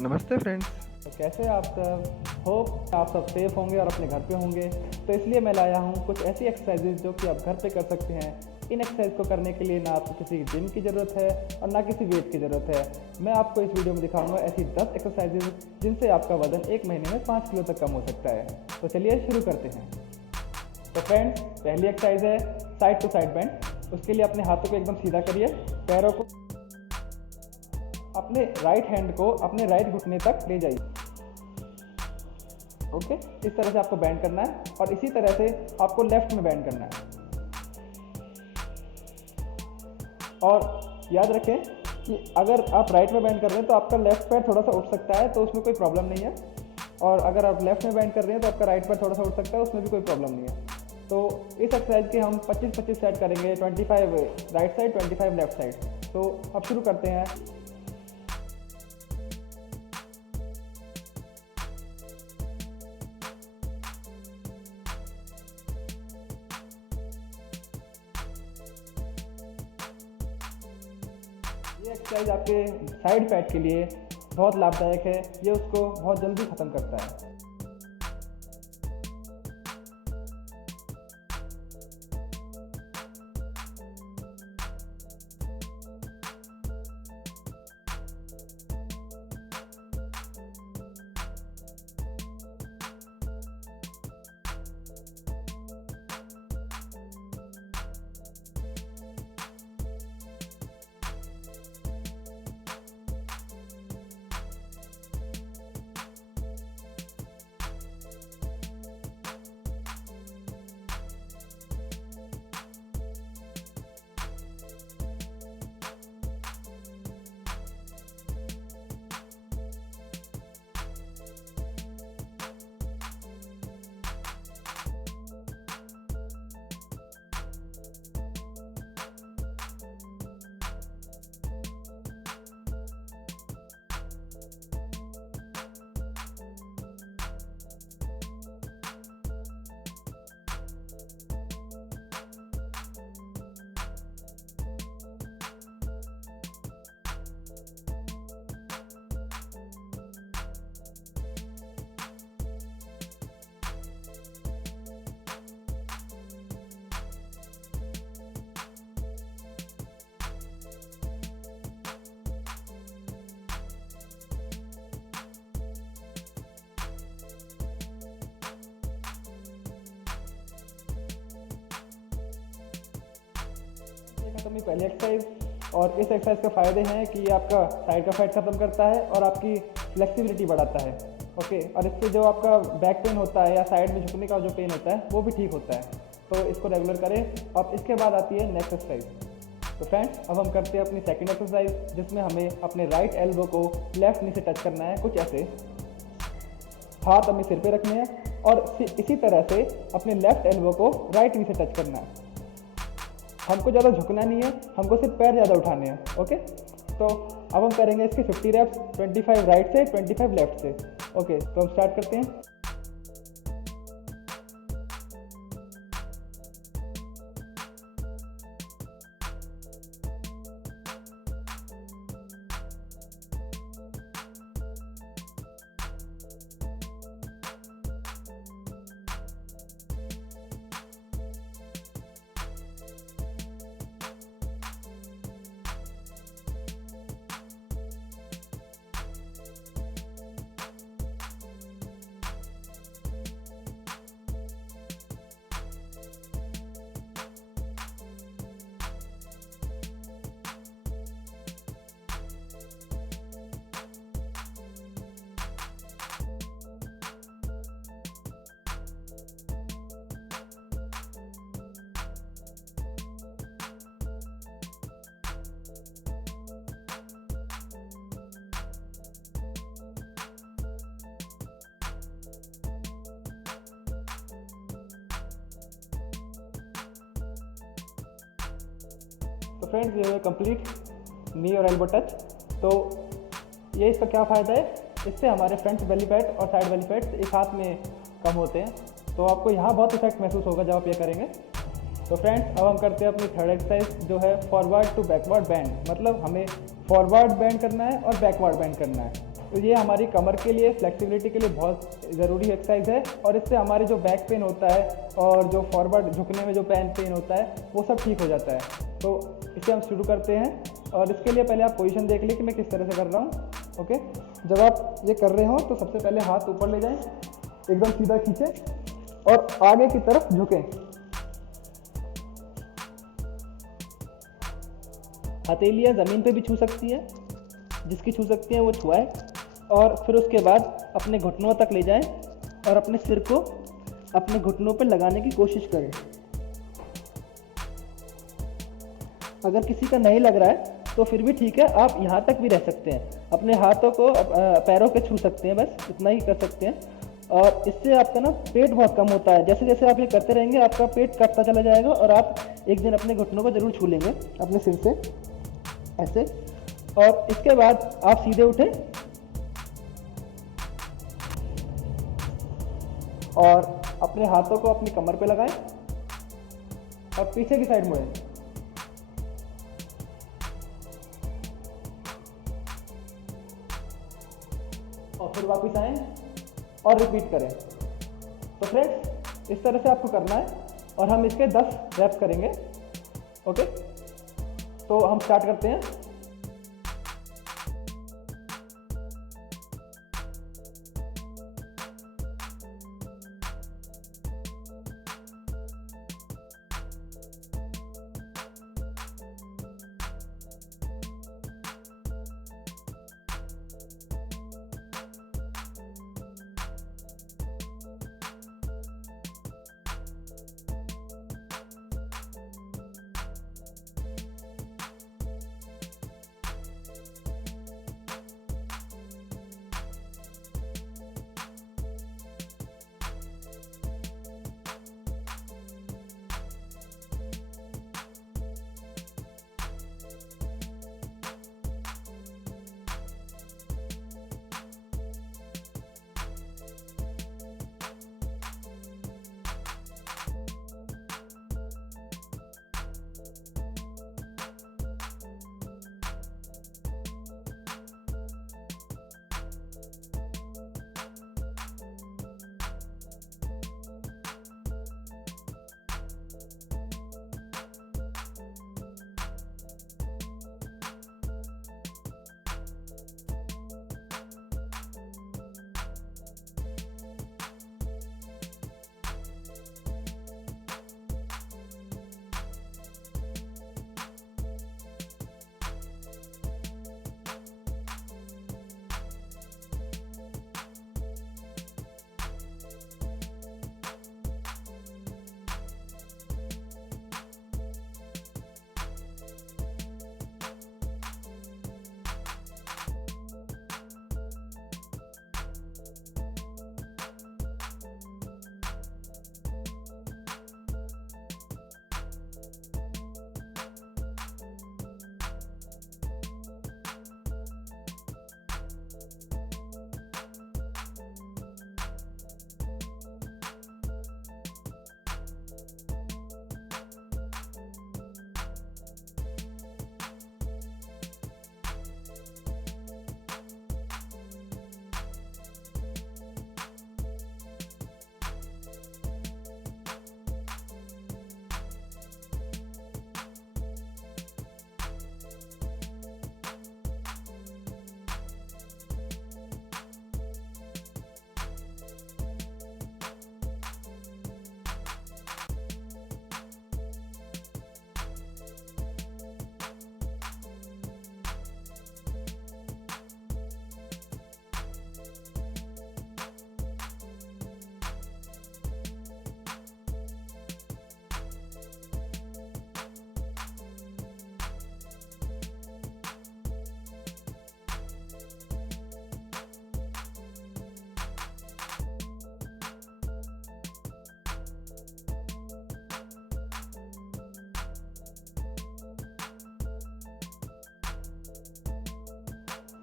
नमस्ते फ्रेंड्स। तो कैसे आप सब होप आप सब सेफ होंगे और अपने घर पे होंगे। तो इसलिए मैं लाया हूँ कुछ ऐसी एक्सरसाइजेज जो कि आप घर पे कर सकते हैं। इन एक्सरसाइज को करने के लिए ना आपको किसी जिम की ज़रूरत है और ना किसी वेट की ज़रूरत है। मैं आपको इस वीडियो में दिखाऊंगा ऐसी 10 एक्सरसाइजेज जिनसे आपका वजन एक महीने में 5 किलो तक कम हो सकता है। तो चलिए शुरू करते हैं। तो फ्रेंड्स, पहली एक्सरसाइज है साइड टू साइड बेंड। उसके लिए अपने हाथों को एकदम सीधा करिए, पैरों को अपने राइट हैंड को अपने राइट घुटने तक ले जाइए। ओके, इस तरह से आपको बैंड करना है और इसी तरह से आपको लेफ्ट में बैंड करना है। और याद रखें कि अगर आप राइट में बैंड कर रहे हैं तो आपका लेफ्ट पैर थोड़ा सा उठ सकता है, तो उसमें कोई प्रॉब्लम नहीं है। और अगर आप लेफ्ट में बैंड कर रहे हैं तो आपका राइट पैर थोड़ा सा उठ सकता है, उसमें भी कोई प्रॉब्लम नहीं है। तो इस एक्सरसाइज के हम 25-25 सेट करेंगे, 25 राइट साइड 25 लेफ्ट साइड। तो अब शुरू करते हैं। ये एक्सरसाइज आपके साइड फैट के लिए बहुत लाभदायक है। ये उसको बहुत जल्दी ख़त्म करता है। खत्म हुई पहली एक्सरसाइज। और इस एक्सरसाइज का फ़ायदे हैं कि ये आपका साइड का फैट ख़त्म करता है और आपकी फ्लेक्सिबिलिटी बढ़ाता है। ओके, और इससे जो आपका बैक पेन होता है या साइड में झुकने का जो पेन होता है वो भी ठीक होता है। तो इसको रेगुलर करें। अब इसके बाद आती है नेक्स्ट एक्सरसाइज। तो फ्रेंड्स, अब हम करते हैं अपनी सेकंड एक्सरसाइज, जिसमें हमें अपने राइट एल्बो को लेफ्ट नी से टच करना है, कुछ ऐसे। हाथ अपने सिर पे रखने हैं और इसी तरह से अपने लेफ्ट एल्बो को राइट नी से टच करना है। हमको ज़्यादा झुकना नहीं है, हमको सिर्फ पैर ज़्यादा उठाने हैं। ओके, तो अब हम करेंगे इसके 50 रेप्स, 25 राइट से 25 लेफ्ट से। ओके, तो हम स्टार्ट करते हैं। तो फ्रेंड्स, ये कंप्लीट नी और एल्बो टच। तो ये इसका क्या फ़ायदा है, इससे हमारे फ्रंट बेली फैट और साइड बेली फैट एक हाथ में कम होते हैं। तो आपको यहाँ बहुत इफेक्ट महसूस होगा जब आप ये करेंगे। तो फ्रेंड्स, अब हम करते हैं अपनी थर्ड एक्सरसाइज, जो है फॉरवर्ड टू बैकवर्ड बैंड। मतलब हमें फॉरवर्ड बैंड करना है और बैकवर्ड बैंड करना है। ये हमारी कमर के लिए, फ्लेक्सिबिलिटी के लिए बहुत ज़रूरी एक्सरसाइज है और इससे हमारे जो बैक पेन होता है और जो फॉरवर्ड झुकने में जो पेन होता है वो सब ठीक हो जाता है। तो इसे हम शुरू करते हैं और इसके लिए पहले आप पोजीशन देख लीजिए कि मैं किस तरह से कर रहा हूँ। ओके, जब आप ये कर रहे हो तो सबसे पहले हाथ ऊपर ले जाएं, एकदम सीधा खींचें और आगे की तरफ झुकें। हथेलियाँ ज़मीन पे भी छू सकती है, जिसकी छू सकती है वो छुआए और फिर उसके बाद अपने घुटनों तक ले जाएं और अपने सिर को अपने घुटनों पर लगाने की कोशिश करें। अगर किसी का नहीं लग रहा है तो फिर भी ठीक है, आप यहाँ तक भी रह सकते हैं। अपने हाथों को पैरों के छू सकते हैं, बस इतना ही कर सकते हैं। और इससे आपका ना पेट बहुत कम होता है। जैसे जैसे आप ये करते रहेंगे आपका पेट कटता चला जाएगा और आप एक दिन अपने घुटनों को ज़रूर छू लेंगे अपने सिर से ऐसे। और इसके बाद आप सीधे उठें और अपने हाथों को अपनी कमर पे लगाएं और पीछे की साइड मुड़ें। और फिर वापस आएं और रिपीट करें। तो फ्रेंड्स, इस तरह से आपको करना है और हम इसके 10 रेप्स करेंगे। ओके, तो हम स्टार्ट करते हैं।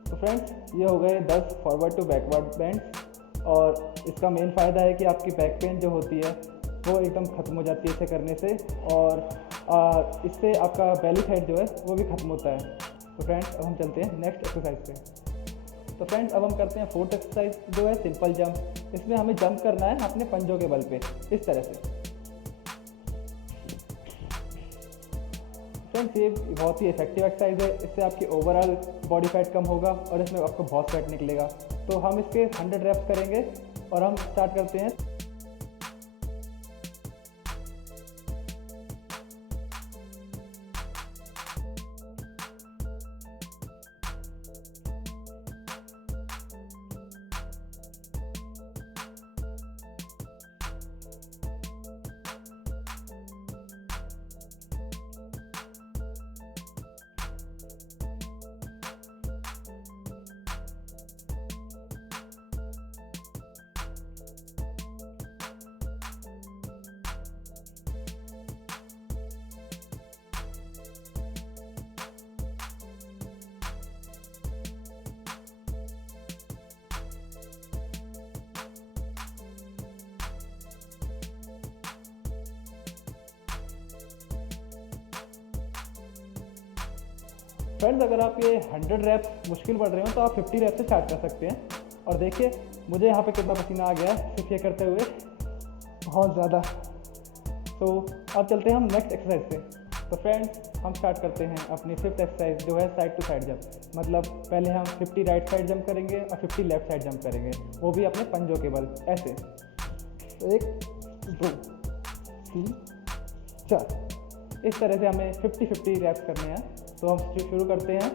तो फ्रेंड्स, ये हो गए 10 फॉरवर्ड टू बैकवर्ड बेंड्स और इसका मेन फ़ायदा है कि आपकी बैक पेन जो होती है वो एकदम ख़त्म हो जाती है इसे करने से, और इससे आपका बेली फैट जो है वो भी ख़त्म होता है। तो फ्रेंड्स, अब हम चलते हैं नेक्स्ट एक्सरसाइज पे। तो फ्रेंड्स अब हम करते हैं फोर्थ एक्सरसाइज जो है सिंपल जंप। इसमें हमें जंप करना है अपने पंजों के बल पे इस तरह से। फ्रेंड्स ये बहुत ही इफेक्टिव एक्सरसाइज है, इससे आपकी ओवरऑल बॉडी फैट कम होगा और इसमें आपको बहुत फैट निकलेगा। तो हम इसके 100 रेप्स करेंगे और हम स्टार्ट करते हैं। फ्रेंड्स अगर आप ये 100 रैप्स मुश्किल पड़ रहे हो तो आप 50 रैप से स्टार्ट कर सकते हैं। और देखिए मुझे यहाँ पे कितना पसीना आ गया है सिर्फ ये करते हुए, बहुत ज़्यादा। तो अब चलते हैं हम नेक्स्ट एक्सरसाइज पे। तो फ्रेंड्स हम स्टार्ट करते हैं अपनी फिफ्थ एक्सरसाइज जो है साइड टू साइड जंप। मतलब पहले हम 50 राइट साइड जंप करेंगे और 50 लेफ्ट साइड जंप करेंगे, वो भी अपने पंजों के बल ऐसे। तो 1 2 3 4 इस तरह से हमें 50-50 रैप्स करने हैं। तो हम शुरू करते हैं।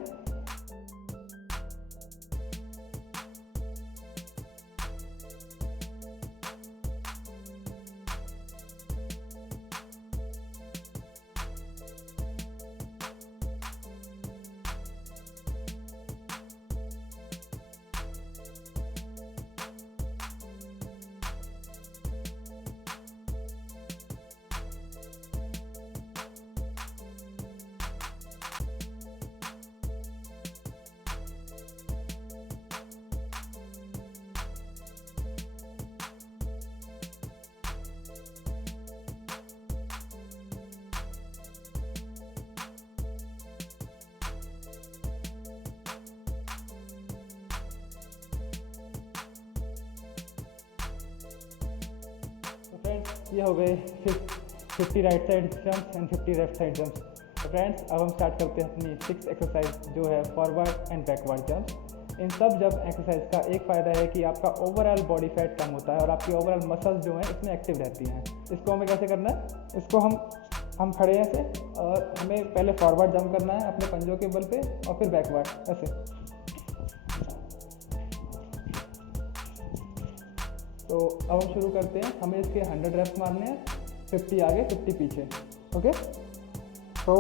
फ्रेंड्स ये हो गए 50 right side jumps and 50 left side jumps. तो फ्रेंड्स अब हम स्टार्ट करते हैं अपनी 6th एक्सरसाइज जो है फॉरवर्ड एंड बैकवर्ड जंप्स। इन सब जंप एक्सरसाइज का एक फ़ायदा है कि आपका ओवरऑल बॉडी फैट कम होता है और आपकी ओवरऑल मसल्स जो हैं इसमें एक्टिव रहती हैं। इसको हमें कैसे करना है, इसको हम खड़े हैं ऐसे और हमें पहले फॉरवर्ड जंप करना है अपने पंजों के बल पे और फिर बैकवर्ड ऐसे। तो अब हम शुरू करते हैं। हमें इसके 100 रेप्स मारने हैं, 50 आगे 50 पीछे। ओके तो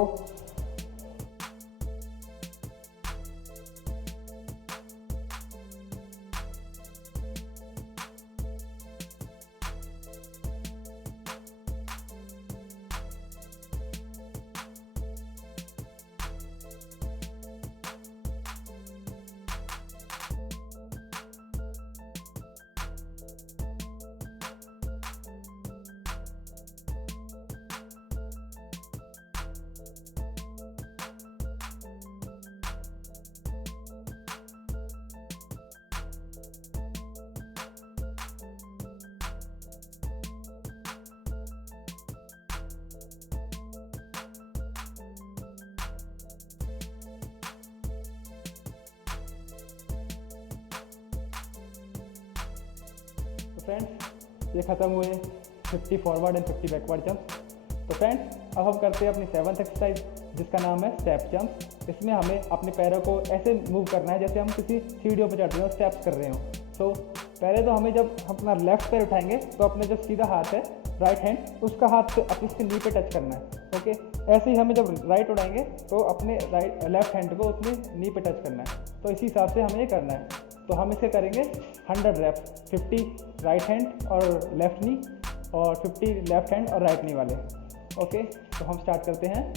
फ्रेंड्स ये ख़त्म हुए 50 फॉरवर्ड एंड 50 बैकवर्ड जंप। तो फ्रेंड्स अब हम करते हैं अपनी 7th एक्सरसाइज जिसका नाम है स्टेप जंप। इसमें हमें अपने पैरों को ऐसे मूव करना है जैसे हम किसी सीढ़ियों पर चढ़ रहे हो, स्टेप्स कर रहे हो। तो पहले तो हमें जब हम अपना लेफ्ट पैर उठाएंगे तो अपने जो सीधा हाथ है राइट हैंड उसका हाथ से अपनी इसके नी पे टच करना है। ओके ऐसे ही हमें जब राइट उठाएंगे तो अपने लेफ्ट हैंड को अपने नी पे टच करना है। तो इसी हिसाब से हमें ये करना है। तो हम इसे करेंगे 100 रेप्स, 50 राइट हैंड और लेफ्ट नी और 50 लेफ्ट हैंड और राइट नी वाले। ओके तो हम स्टार्ट करते हैं।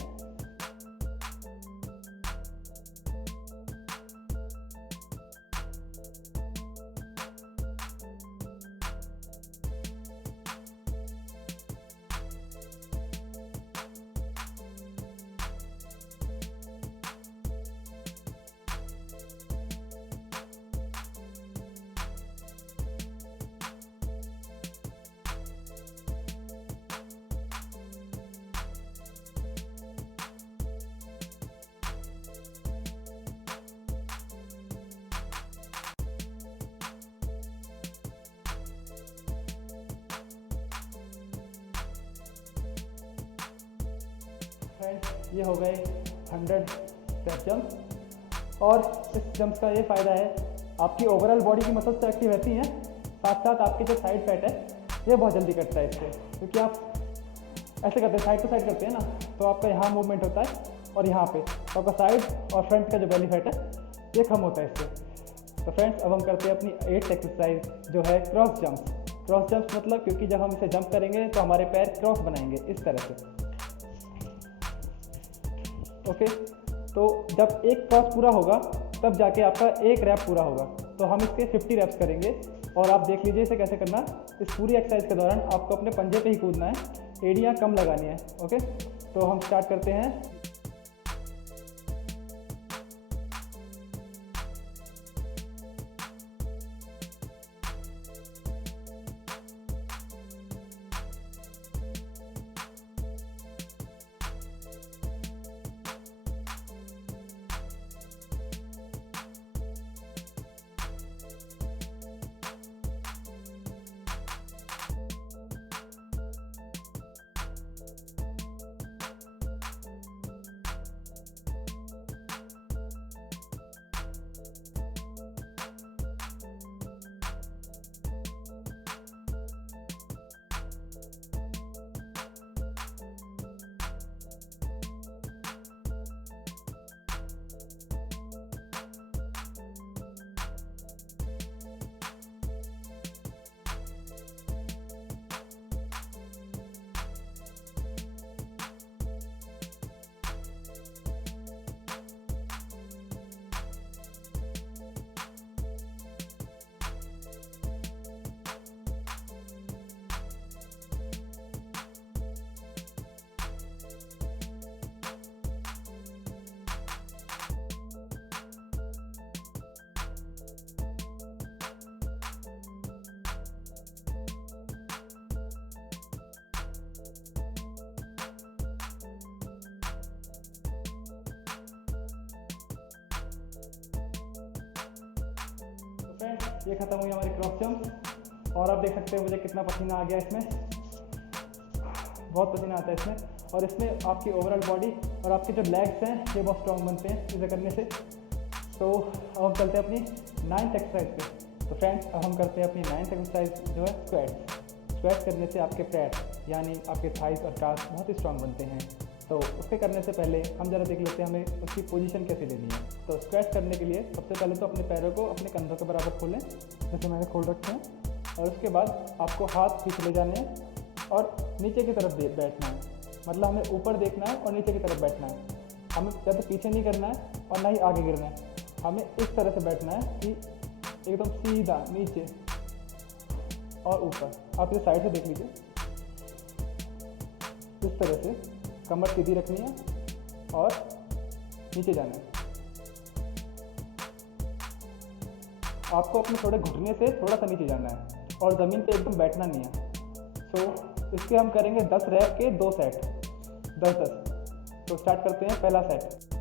ये हो गए 100 स्टेप जंप। और इस जंप्स का ये फ़ायदा है, आपकी ओवरऑल बॉडी की मसल्स तो एक्टिव रहती हैं, साथ साथ आपके जो साइड फैट है ये बहुत जल्दी कटता है इससे, क्योंकि आप ऐसे करते हैं, साइड टू साइड करते हैं ना, तो आपका यहाँ मूवमेंट होता है और यहाँ पे तो आपका साइड और फ्रंट का जो बेली फैट है ये कम होता है इससे। तो फ्रेंड्स, अब हम करते हैं अपनी 8th एक्सरसाइज जो है क्रॉस जंप्स। क्रॉस जंप्स मतलब, क्योंकि जब हम इसे जंप करेंगे तो हमारे पैर क्रॉस बनाएंगे इस तरह से। ओके, तो जब एक क्रॉस पूरा होगा तब जाके आपका एक रैप पूरा होगा। तो हम इसके 50 रैप्स करेंगे और आप देख लीजिए इसे कैसे करना। इस पूरी एक्सरसाइज के दौरान आपको अपने पंजे पे ही कूदना है, एड़ियाँ कम लगानी है। ओके, तो हम स्टार्ट करते हैं। फ्रेंड्स, ये खत्म हुई हमारी क्रॉस जंप और आप देख सकते हैं मुझे कितना पसीना आ गया इसमें, बहुत पसीना आता है इसमें। और इसमें आपकी ओवरऑल बॉडी और आपके जो लेग्स हैं ये बहुत स्ट्रॉन्ग बनते हैं इसे करने से। तो अब हम चलते हैं अपनी 9th एक्सरसाइज पे। तो फ्रेंड्स, अब हम करते हैं अपनी 9th एक्सरसाइज जो है स्क्वैट्स। स्क्वैट्स करने से आपके पैर यानी आपके थाइस और काफ बहुत ही स्ट्रॉन्ग बनते हैं। तो उसके करने से पहले हम ज़रा देख लेते हैं हमें उसकी पोजीशन कैसे लेनी है। तो स्क्वैट्स करने के लिए सबसे पहले तो अपने पैरों को अपने कंधों के बराबर खोलें, जैसे मैंने खोल रखे हैं। और उसके बाद आपको हाथ पीछे ले जाने हैं और नीचे की तरफ बैठना है। मतलब हमें ऊपर देखना है और नीचे की तरफ बैठना है। हमें ज़्यादा पीछे नहीं करना है और ना ही आगे गिरना है। हमें इस तरह से बैठना है कि एकदम सीधा नीचे और ऊपर। आप इसे साइड से देख लीजिए, इस तरह से कमर सीधी रखनी है और नीचे जाना है। आपको अपने थोड़े घुटने से थोड़ा सा नीचे जाना है और ज़मीन पे एकदम बैठना नहीं है। तो इसके हम करेंगे 10 रैप के 2 सेट, 10-10। तो स्टार्ट करते हैं पहला सेट।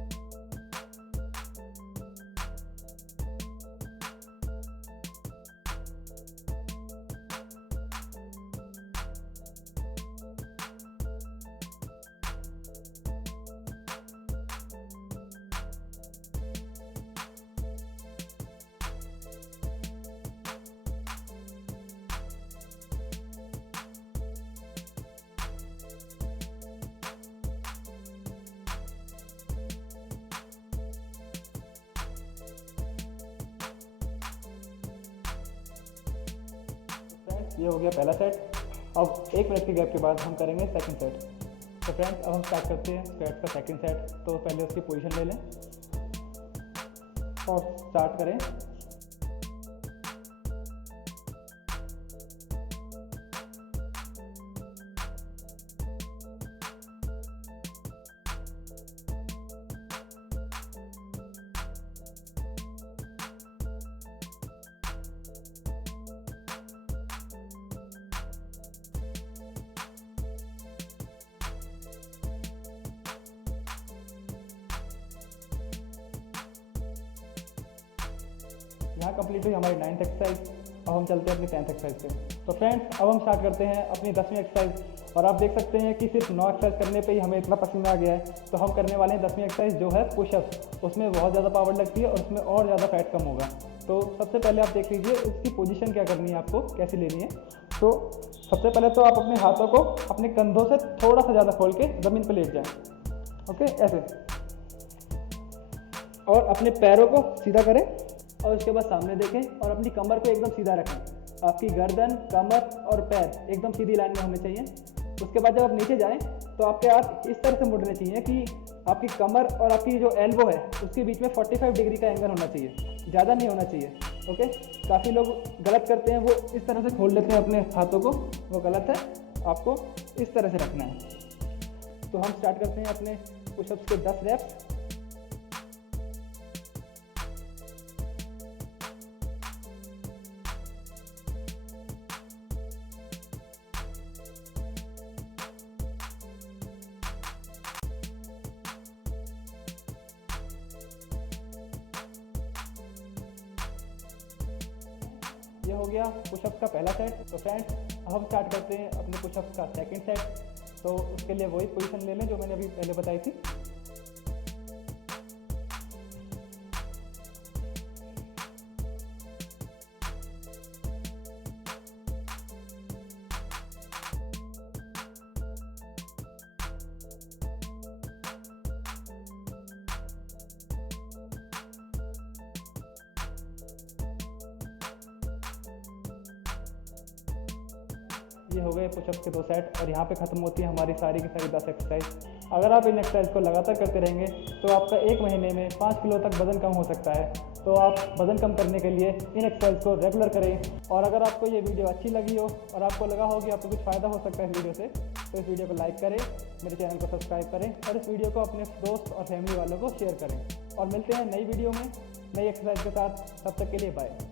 ये हो गया पहला सेट। अब 1 मिनट के गैप के बाद हम करेंगे सेकंड सेट। तो फ्रेंड्स, अब हम स्टार्ट करते हैं स्क्वैट्स का सेकंड सेट। तो पहले उसकी पोजीशन ले लें और स्टार्ट करें। यहाँ कंप्लीट हुई हमारी 9th एक्सरसाइज। अब हम चलते हैं अपनी 10th एक्सरसाइज पे। तो फ्रेंड्स, अब हम स्टार्ट करते हैं अपनी 10वीं एक्सरसाइज और आप देख सकते हैं कि सिर्फ 9 एक्सरसाइज करने पे ही हमें इतना पसीना आ गया है। तो हम करने वाले हैं 10वीं एक्सरसाइज जो है पुशअप्स। उसमें बहुत ज़्यादा पावर लगती है और उसमें और ज़्यादा फैट कम होगा। तो सबसे पहले आप देख लीजिए उसकी पोजीशन क्या करनी है, आपको कैसी लेनी है। तो सबसे पहले तो आप अपने हाथों को अपने कंधों से थोड़ा सा ज़्यादा खोल के ज़मीन पर लेट जाएँ। ओके, ऐसे, और अपने पैरों को सीधा करें और उसके बाद सामने देखें और अपनी कमर को एकदम सीधा रखें। आपकी गर्दन, कमर और पैर एकदम सीधी लाइन में होने चाहिए। उसके बाद जब आप नीचे जाएं तो आपके हाथ इस तरह से मुड़ने चाहिए कि आपकी कमर और आपकी जो एल्बो है उसके बीच में 45 डिग्री का एंगल होना चाहिए, ज़्यादा नहीं होना चाहिए। ओके, काफ़ी लोग गलत करते हैं, वो इस तरह से खोल लेते हैं अपने हाथों को, वो गलत है। आपको इस तरह से रखना है। तो हम स्टार्ट करते हैं अपने पुशअप्स के 10 रेप्स। ये हो गया पुशअप्स का पहला सेट। तो फ्रेंड्स, अब हम स्टार्ट करते हैं अपने पुशअप्स का सेकंड सेट। तो उसके लिए वही पोजीशन ले लें जो मैंने अभी पहले बताई थी। ये हो गए पुशअप्स के 2 सेट और यहाँ पे ख़त्म होती है हमारी सारी की सारी 10 एक्सरसाइज। अगर आप इन एक्सरसाइज को लगातार करते रहेंगे तो आपका 1 महीने में 5 किलो तक वज़न कम हो सकता है। तो आप वज़न कम करने के लिए इन एक्सरसाइज को रेगुलर करें। और अगर आपको ये वीडियो अच्छी लगी हो और आपको लगा हो कि आपको कुछ फ़ायदा हो सकता है इस वीडियो से, तो इस वीडियो को लाइक करें, मेरे चैनल को सब्सक्राइब करें और इस वीडियो को अपने दोस्त और फैमिली वालों को शेयर करें। और मिलते हैं नई वीडियो में नई एक्सरसाइज के साथ। तब तक के लिए बाय।